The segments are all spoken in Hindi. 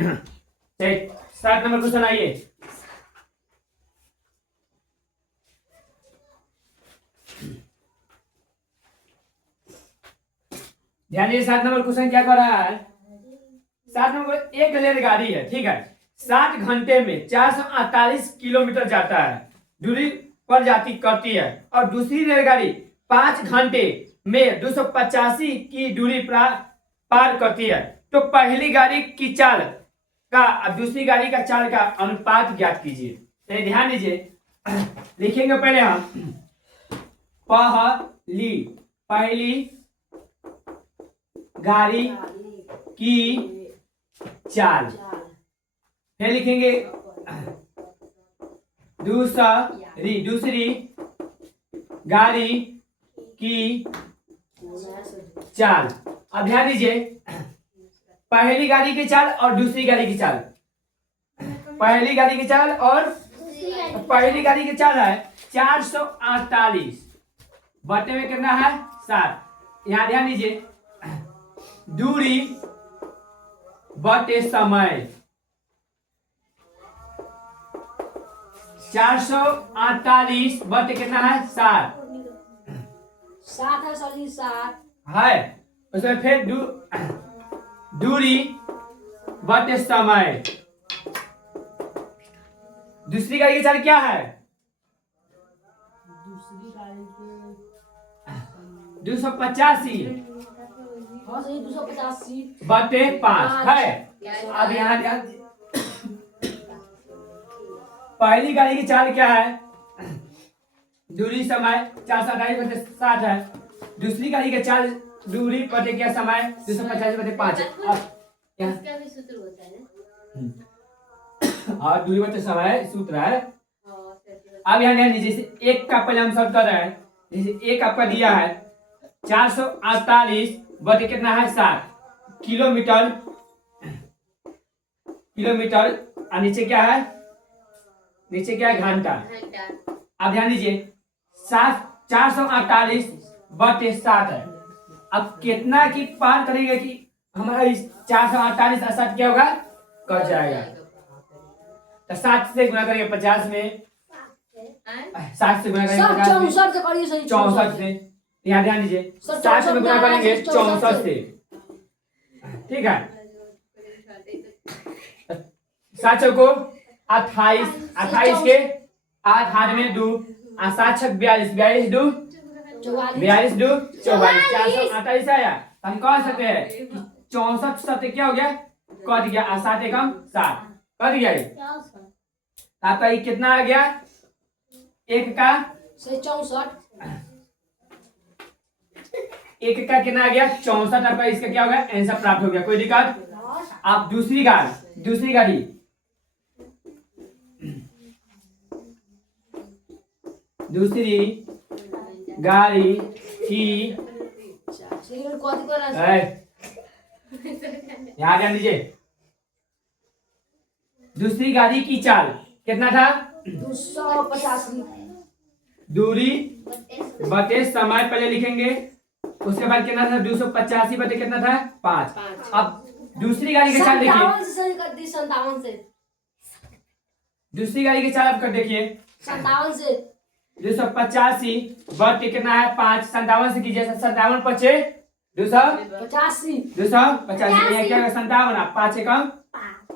चलिए 7 नंबर क्वेश्चन आइए। ध्यान दीजिए 7 नंबर क्वेश्चन क्या कर रहा है। 7 नंबर एक रेलगाड़ी है, ठीक है, 60 घंटे में 448 किलोमीटर जाता है, दूरी पर जाती करती है, और दूसरी रेलगाड़ी 5 घंटे में 285 की दूरी पार करती है। तो पहली गाड़ी की चाल का और दूसरी गाड़ी का चाल का अनुपात ज्ञात कीजिए। तो ध्यान दीजिए, लिखेंगे पहले हम पहली गाड़ी की चाल, फिर लिखेंगे दूसरी गाड़ी की चाल। अब ध्यान दीजिए, पहली गाड़ी की चाल और दूसरी गाड़ी की चाल, पहली गाड़ी की चाल और पहली गाड़ी की चाल है 448 बटे में कितना है 7। यहाँ ध्यान दीजिए, दूरी बटे समय, 448 बटे कितना है 7 है सॉरी 7 है। उसमें फिर दूरी बटे समय। दूसरी गाड़ी की चाल क्या है, दूसरी गाड़ी के 285 हाँ सही 285 बटे 5 है। अब यहाँ ध्यान, पहली गाड़ी की चाल क्या है, दूरी समय 428 बटे 7 है। दूसरी गाड़ी की चाल दूरी बटे क्या समय 285 बटे 5। इसका भी सूत्र होता है ना। और दूरी बटे समय सूत्र है। हाँ, अब यहाँ ध्यान दीजिए, जैसे एक का पहले हम सॉल्व कर रहे हैं। जैसे एक आपका दिया है 448 बटे कितना है 7 किलोमीटर, और नीचे क्या है, नीचे क्या है घंटा। घंटा। अब ध्यान दीजिए 448 बटे 7 है। अब कितना की पार करेंगे कि हमारा इस 448 और 7 क्या होगा, कट जाएगा। तो 7 से गुना करेंगे 50 में, 7 से गुना करेंगे 50 64 से करिए सही 64 से। यहाँ ध्यान दीजिए 7 से गुना करेंगे 64 से, ठीक है। 7 चौको 28, 28 के 8 हाथ में 2, 7 छक 42, 42 2 42 2 44, 448 आया। हम कह सकते हैं 64 सत्य क्या हो गया, कट गया, 7 एकम 7 कट गया। आपका ये कितना आ गया, एक का 64 एक का कितना आ गया 64। आपका इसका क्या हो गया, आंसर प्राप्त हो गया, कोई दिक्कत। आप दूसरी गाड़ी की यहाँ ध्यान दीजिए, दूसरी गाड़ी की चाल कितना था 285 दूरी बटे समय पहले लिखेंगे, उसके बाद कितना था 285 बटे कितना था 5। अब दूसरी गाड़ी की चाल देखिए, 57 से दूसरी गाड़ी की चाल आप कर देखिए 57 से 285 बटे कितना है 5, 57 से कीजिए, 57 पचे 85 285 क्या है 57, 5 एकम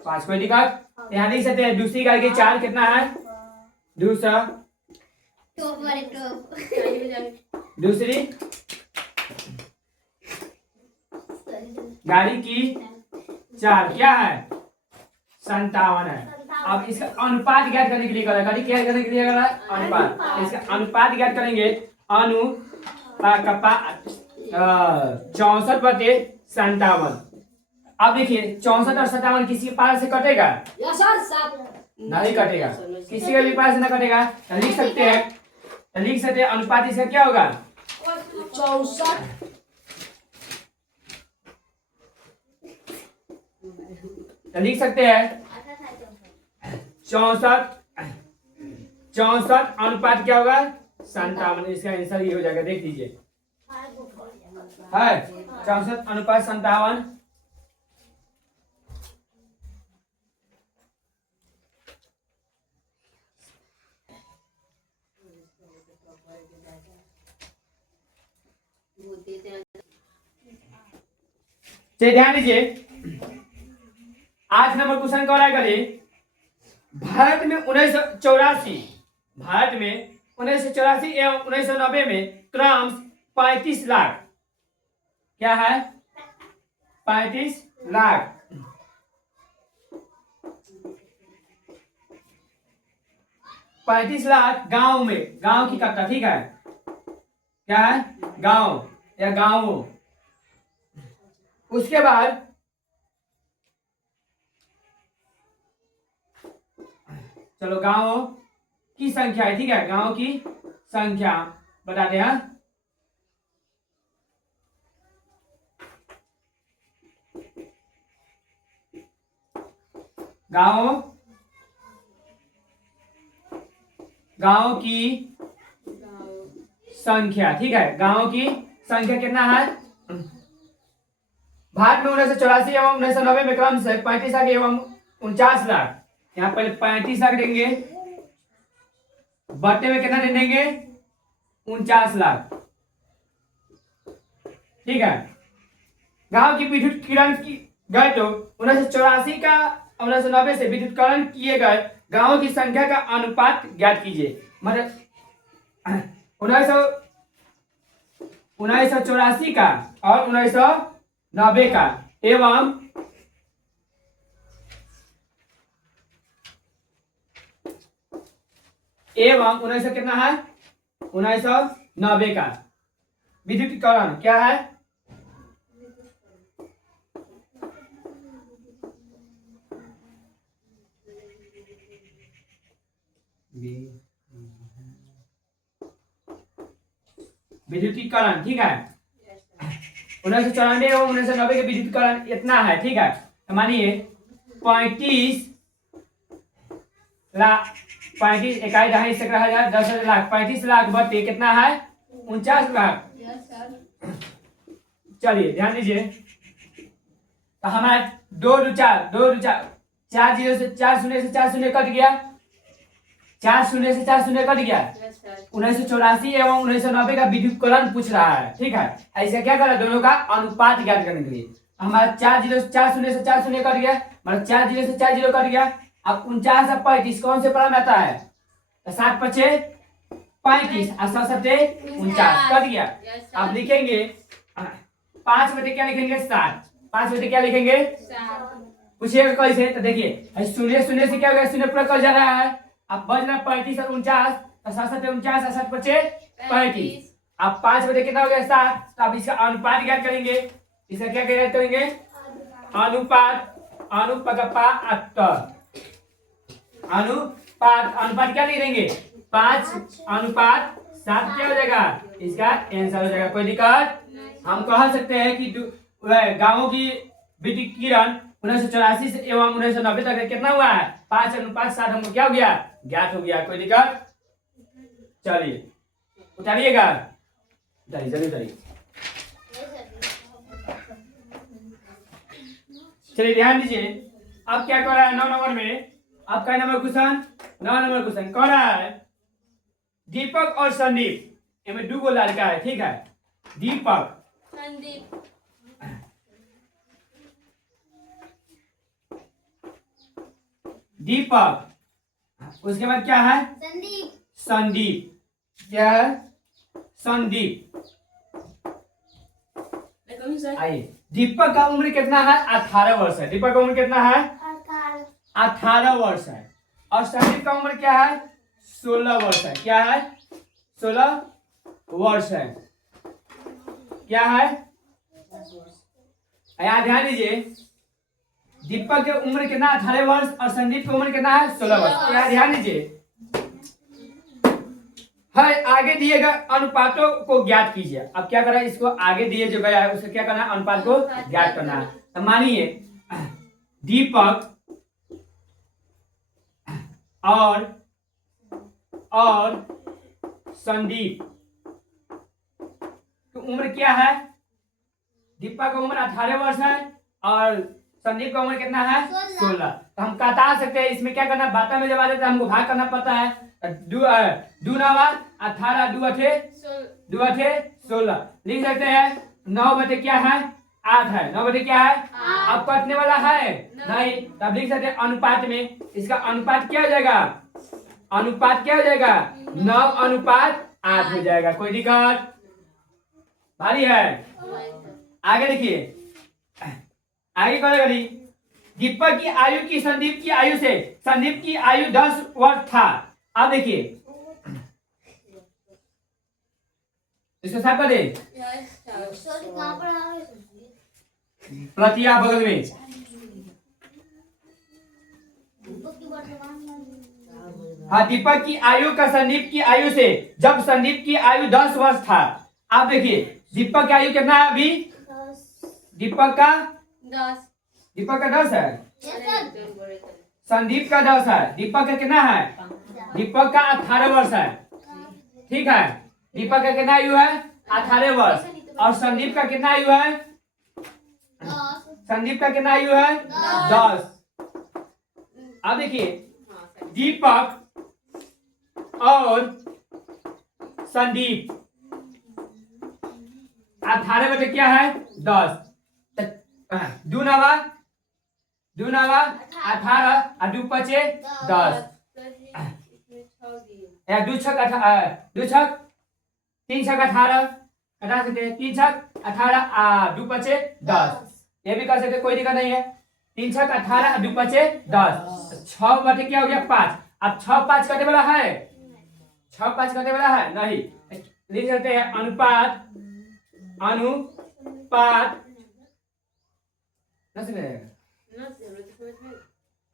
5, कोई दिक्कत। यहाँ देख सकते हैं दूसरी गाड़ी की चाल कितना है 200, दूसरी गाड़ी की चाल क्या है 57 है। अब इसका अनुपात ज्ञात करने के लिए कर गाड़ी क्या करने के लिए कर रहा है अनुपात, इसका अनुपात ज्ञात करेंगे 64 बटे 57। अब देखिए 64 और 57 किसी के पास से कटेगा, यस सर 7 नहीं कटेगा, किसी के भी पास से ना कटेगा। तो लिख सकते हैं अनुपात इसका क्या होगा 64 तो लिख सकते हैं 64 अनुपात क्या होगा 57। इसका आंसर ये हो जाएगा, देख लीजिए है 64 अनुपात 57। चलिए ध्यान दीजिए, 8 नंबर क्वेश्चन कह रहा है करिए, भारत में 1984 एवं 1990 में क्रमश 35 लाख, क्या है 35 लाख 35 लाख गांव में, गांव की कट्टा, ठीक है, क्या है गांव या गांव। उसके बाद चलो गांव की संख्या है, ठीक है, गांव की संख्या बताते हैं। गांव की संख्या, ठीक है, गांव की संख्या कितना है। भारत में 1984 एवं 1990 में क्रम से 35 लाख एवं 49 लाख, यहाँ पहले 35 लाख देंगे, बट्टे में कितना दे देंगे 49 लाख, ठीक है। गांव की विद्युत किरण की गए तो 1984 का 1990 से विद्युतीकरण किए गए गांवों की संख्या का अनुपात ज्ञात कीजिए। मतलब 1984 का और 1990 का एवं 1900 कितना है 1990 का विद्युतीकरण क्या है, विद्युतीकरण, ठीक है। 1994 एवं 1990 के विद्युतीकरण इतना है, ठीक है। तो मानिए 35 लाख, 35 इकाई दहाई सैकड़ा हजार 10 लाख, 35 लाख बटे कितना है 49 लाख। चलिए ध्यान दीजिए, तो हमारा 2 2 4 4 जीरो से 4 शून्य से 4 शून्य कट गया, 4 शून्य से 4 शून्य कट गया। 1984 एवं 1990 का विद्युतीकरण पूछ रहा है, ठीक है। ऐसा क्या करा, दोनों का अनुपात ज्ञात करने के लिए हमारा 4 जीरो से 4 शून्य से 4 शून्य कट गया, मतलब 4 जीरो से 4 जीरो कट गया। अब 49 और 35 कौन से पढ़ा में आता है, 7 पचे 35 और 7 सत्ते 49 कट गया। अब लिखेंगे 5 बटे क्या लिखेंगे 7, 5 बटे क्या लिखेंगे, पूछिएगा कैसे, तो देखिए शून्य शून्य से क्या हो गया, शून्य पूरा कट जा रहा है। अब बच रहा 35 और 49, 7 सत्ते 49 और 7 पचे 35। अब 5 बटे कितना हो गया 7, तो अब इसका अनुपात ज्ञात करेंगे। इसका क्या करेंगे अनुपात, अनुपात क्या लिख देंगे 5 अनुपात 7 क्या हो जाएगा, इसका आंसर हो जाएगा। कोई दिक्कत, हम कह सकते हैं कि गांवों की विद्युतीकरण 1984 से एवं 1990 तक कितना हुआ है 5 अनुपात 7, हमको क्या हो गया ज्ञात हो गया। कोई दिक्कत, चलिए उतारिएगा, उतारिए जल्दी उतारिए। चलिए ध्यान दीजिए, अब क्या कर रहा है 9 नंबर में, अब क्या नंबर क्वेश्चन 9 नंबर क्वेश्चन कह रहा है दीपक और संदीप, इनमें 2 लड़का है, ठीक है। दीपक उसके बाद क्या है संदीप, क्या है संदीप। आइए, दीपक का उम्र कितना है 18 वर्ष है, दीपक का उम्र कितना है 18 वर्ष है। और संदीप का उम्र क्या है 16 वर्ष है, क्या है 16 वर्ष है, क्या है। यहाँ ध्यान दीजिए, दीपक की उम्र कितना 18 वर्ष और संदीप की उम्र कितना है 16 वर्ष। तो यहाँ ध्यान दीजिए, है आगे दिए गए अनुपातों को ज्ञात कीजिए। अब क्या करना है, इसको आगे दिए जो गया है उसको क्या करना है अनुपात को ज्ञात करना है। तो मानिए दीपक और संदीप की उम्र क्या है, दीपक का उम्र 18 वर्ष है और संदीप का उम्र कितना है 16। तो हम बता सकते हैं इसमें क्या करना, बाता में जब आ जाता है हमको भाग करना पड़ता है। 2 नवा 18, 2 अठे 16 लिख सकते हैं। 9 बटे क्या है 8 है। 9 बटे क्या है? अब कटने वाला है नहीं, तब लिख सकते हैं अनुपात में। इसका अनुपात क्या हो जाएगा? अनुपात क्या हो जाएगा? 9:8 हो जाएगा। कोई दिक्कत? भारी है। आगे देखिए, आगे कौन करी? दीपक की आयु की संदीप की आयु से, संदीप की आयु 10 वर्ष था। अब देखिए इसको साफ कर दे, प्रतिया बगल में। हाँ, दीपक की आयु का संदीप की आयु से, जब संदीप की आयु 10 वर्ष था। आप देखिए दीपक की आयु कितना है अभी? दीपक का 10 है, संदीप का 10 है, दीपक का कितना है? दीपक का 18 वर्ष है। ठीक है, दीपक का कितना आयु है? 18 वर्ष। और संदीप का कितना आयु है? संदीप का कितना आयु है? 10। अब देखिए दीपक और संदीप 18 बटे क्या है? 10। दूनावा 18 और 2 पचे 10। 2 छक 3 छक 18 हटा सकते हैं। 3 छक 18 2 पचे 10। ये भी कर सकते, कोई दिक्कत नहीं है। 3 छक 18 2 पचे 10। 6 बटे क्या हो गया? 5। अब 6 5 कटे वाला है? 6 5 कटे वाला है नहीं। लिख सकते हैं अनुपात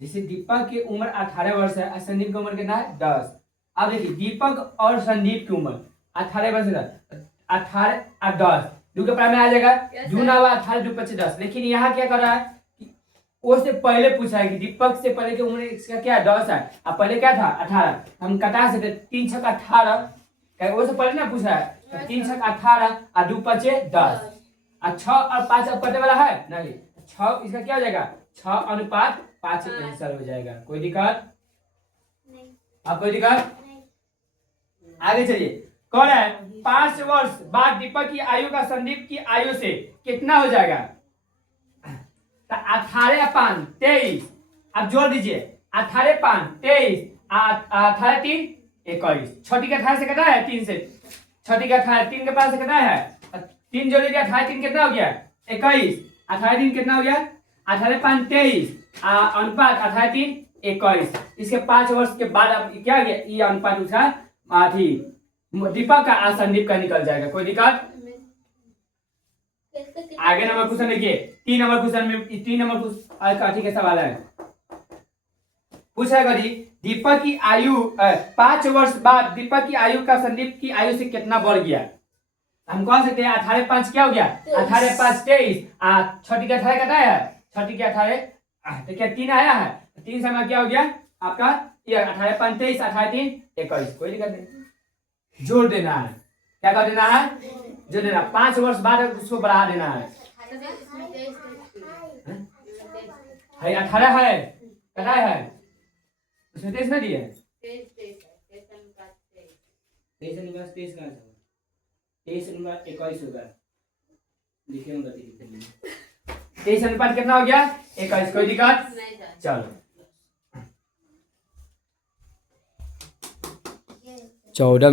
जैसे दीपक की उम्र 18 वर्ष है और संदीप की उम्र कितना है? 10। अब देखिए दीपक और संदीप की उम्र 18 वर्ष है, 18 और 10 दो के प्राइम में आ जाएगा। जून आवा 18 2 25 10। लेकिन यहाँ क्या कर रहा है कि वो से पहले पूछा है कि दीपक से पहले की उम्र इसका क्या है? 10 है। अब पहले क्या था? 18। हम कटा सकते 3 छक 18, वो से पहले ना पूछा है। 3 छक 18 और 2 पचे 10। 6 और 5 अब कटे वाला है नहीं। 6 इसका क्या हो जाएगा? 6:5 आंसर हो जाएगा। कोई दिक्कत? आप कोई दिक्कत? आगे चलिए, कौन है? 5 वर्ष बाद दीपक की आयु का संदीप की आयु से कितना हो जाएगा? 18 या 5 23। अब जोड़ दीजिए 18 5 23 18 3 21। छोटी का 18 से कितना है? 3 से। छोटी का 18 3 के पास से कितना है? 3 जोड़ लीजिए। 18 3 कितना हो गया? 21। 18 3 कितना हो गया? 18 5 23 अनुपात 18 3 21। इसके 5 वर्ष के बाद अब क्या हो गया? ये अनुपात उसका दीपक का और संदीप का निकल जाएगा। कोई दिक्कत? आगे नंबर क्वेश्चन देखिए, 3 नंबर क्वेश्चन में 3 नंबर काठी का सवाल है। पूछेगा जी दीपक की आयु 5 वर्ष बाद दीपक की आयु का संदीप की आयु से कितना बढ़ गया? हम कह सकते हैं 18 5 क्या हो गया? 18 5 23। छोटी का 18 कितना है? छोटी का 18 तो क्या 3 आया है? 3 समय क्या हो गया आपका? ये 18 5 23 18 3 21। कोई दिक्कत नहीं, जोड़ देना है। क्या कर देना है? जोड़ देना। 5 वर्ष बाद उसको बढ़ा देना है। 18 है, कितना है उसमें? 23 ना दिए? 23 होगा। लिखे 23 अनुपात कितना हो गया? 21। कोई दिक्कत? चलो 14